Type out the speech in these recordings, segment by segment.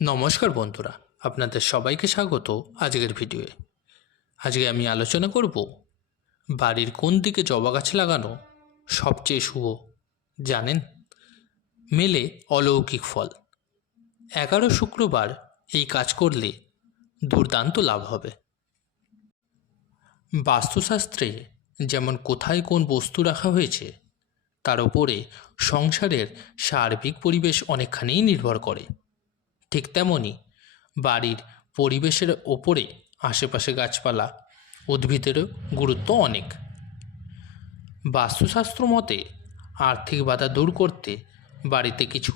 নমস্কার বন্ধুরা, আপনাদের সবাইকে স্বাগত আজকের ভিডিওয়ে। আজকে আমি আলোচনা করব বাড়ির কোন দিকে জবা গাছ লাগানো সবচেয়ে শুভ। জানেন, মেলে অলৌকিক ফল। 11 শুক্রবার এই কাজ করলে দুর্দান্ত লাভ হবে। বাস্তুশাস্ত্রে যেমন কোথায় কোন বস্তু রাখা হয়েছে তার উপরে সংসারের সার্বিক পরিবেশ অনেকখানিই নির্ভর করে। ঠিক তেমনই বাড়ির পরিবেশের ওপরে আশেপাশে গাছপালা উদ্ভিদেরও গুরুত্ব অনেক। বাস্তুশাস্ত্র মতে আর্থিক বাধা দূর করতে বাড়িতে কিছু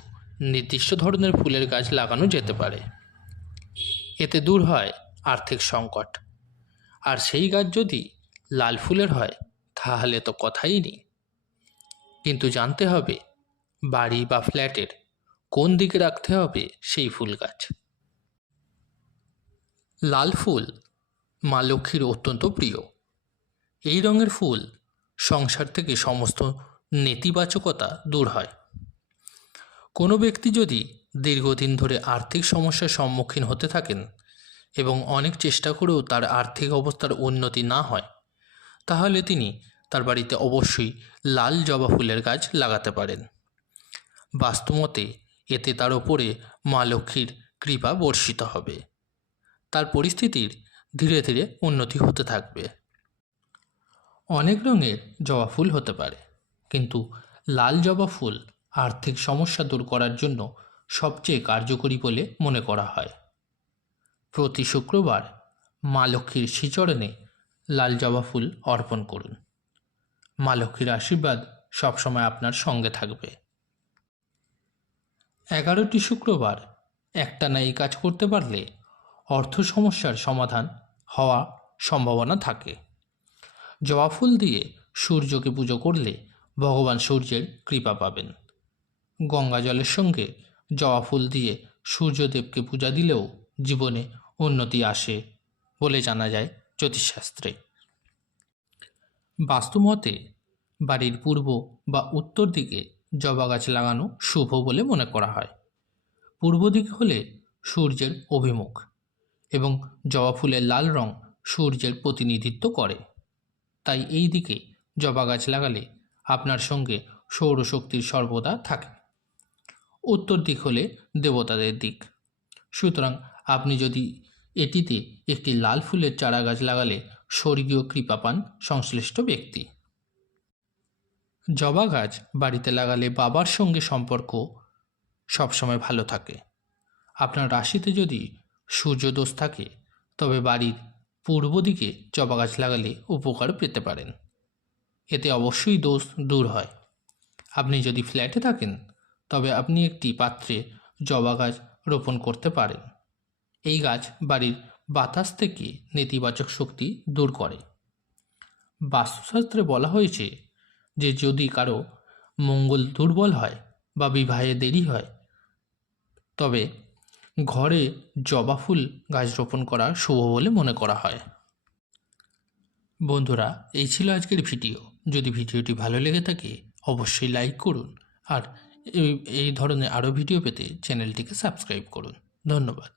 নির্দিষ্ট ধরনের ফুলের গাছ লাগানো যেতে পারে। এতে দূর হয় আর্থিক সংকট। আর সেই গাছ যদি লাল ফুলের হয় তাহলে তো কথাই নেই। কিন্তু জানতে হবে বাড়ি বা ফ্ল্যাটের কোন দিকে রাখতে হবে সেই ফুল গাছ। লাল ফুল মা লক্ষ্মীর অত্যন্ত প্রিয়। এই রঙের ফুল সংসার থেকে সমস্ত নেতিবাচকতা দূর হয়। কোনো ব্যক্তি যদি দীর্ঘদিন ধরে আর্থিক সমস্যার সম্মুখীন হতে থাকেন এবং অনেক চেষ্টা করেও তার আর্থিক অবস্থার উন্নতি না হয়, তাহলে তিনি তার বাড়িতে অবশ্যই লাল জবা ফুলের গাছ লাগাতে পারেন। বাস্তুমতে এতে তার ওপরে মা লক্ষ্মীর কৃপা বর্ষিত হবে। তার পরিস্থিতির ধীরে ধীরে উন্নতি হতে থাকবে। অনেক রঙের জবা ফুল হতে পারে, কিন্তু লাল জবা ফুল আর্থিক সমস্যা দূর করার জন্য সবচেয়ে কার্যকরী বলে মনে করা হয়। প্রতি শুক্রবার মা লক্ষ্মীর শ্রীচরণে লাল জবা ফুল অর্পণ করুন। মা লক্ষ্মীর আশীর্বাদ সবসময় আপনার সঙ্গে থাকবে। 11টি শুক্রবার একটানা এই কাজ করতে পারলে অর্থ সমস্যার সমাধান হওয়া সম্ভাবনা থাকে। জবা ফুল দিয়ে সূর্যকে পুজো করলে ভগবান সূর্যের কৃপা পাবেন। গঙ্গা জলের সঙ্গে জবা ফুল দিয়ে সূর্যদেবকে পূজা দিলেও জীবনে উন্নতি আসে বলে জানা যায় জ্যোতিষশাস্ত্রে। বাস্তুমতে বাড়ির পূর্ব বা উত্তর দিকে জবা গাছ লাগানো শুভ বলে মনে করা হয়। পূর্ব দিক হলে সূর্যের অভিমুখ এবং জবা ফুলের লাল রং সূর্যের প্রতিনিধিত্ব করে। তাই এই দিকে জবা গাছ লাগালে আপনার সঙ্গে সৌরশক্তির সর্বদা থাকে। উত্তর দিক হলে দেবতাদের দিক। সুতরাং আপনি যদি এটিতে একটি লাল ফুলের চারা গাছ লাগালে স্বর্গীয় কৃপা পান সংশ্লিষ্ট ব্যক্তি। জবা গাছ বাড়িতে লাগালে বাবার সঙ্গে সম্পর্ক সবসময় ভালো থাকে। আপনার রাশিতে যদি সূর্যদোষ থাকে তবে বাড়ির পূর্ব দিকে জবা গাছ লাগালে উপকার পেতে পারেন। এতে অবশ্যই দোষ দূর হয়। আপনি যদি ফ্ল্যাটে থাকেন তবে আপনি একটি পাত্রে জবা গাছ রোপণ করতে পারেন। এই গাছ বাড়ির বাতাস থেকে নেতিবাচক শক্তি দূর করে। বাস্তুশাস্ত্রে বলা হয়েছে যে যদি কারো মঙ্গল দুর্বল হয় বা বিবাহে দেরি হয় তবে ঘরে জবা ফুল গাছ রোপণ করা শুভ বলে মনে করা হয়। বন্ধুরা, এই ছিল আজকের ভিডিও। যদি ভিডিওটি ভালো লেগে থাকে অবশ্যই লাইক করুন, আর এই ধরনের আরও ভিডিও পেতে চ্যানেলটিকে সাবস্ক্রাইব করুন। ধন্যবাদ।